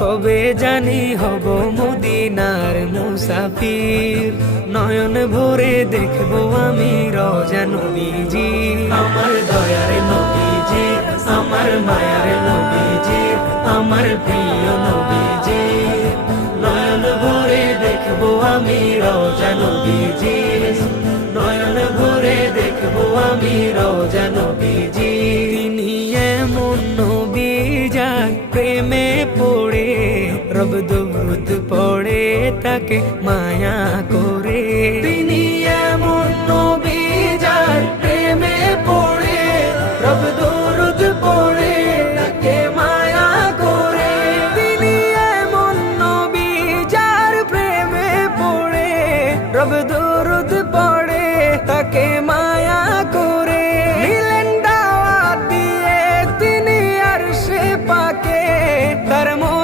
কবে জানি হব মদিনার মুসাফির, নয়ন ভরে দেখবো আমি রওজা নবীজি। আমার দয়ার নবীজি, আমার মায়ার নবীজি, আমার প্রিয় নবীজি, নয়ন ভরে দেখবো আমি রওজা নবীজি, নয়ন ভরে দেখবো আমি রওজা নবীজি। তিনি এমন নবী যার প্রেমে পড়ে রব দরুদ পড়ে তাকে মায়া করে। তিনি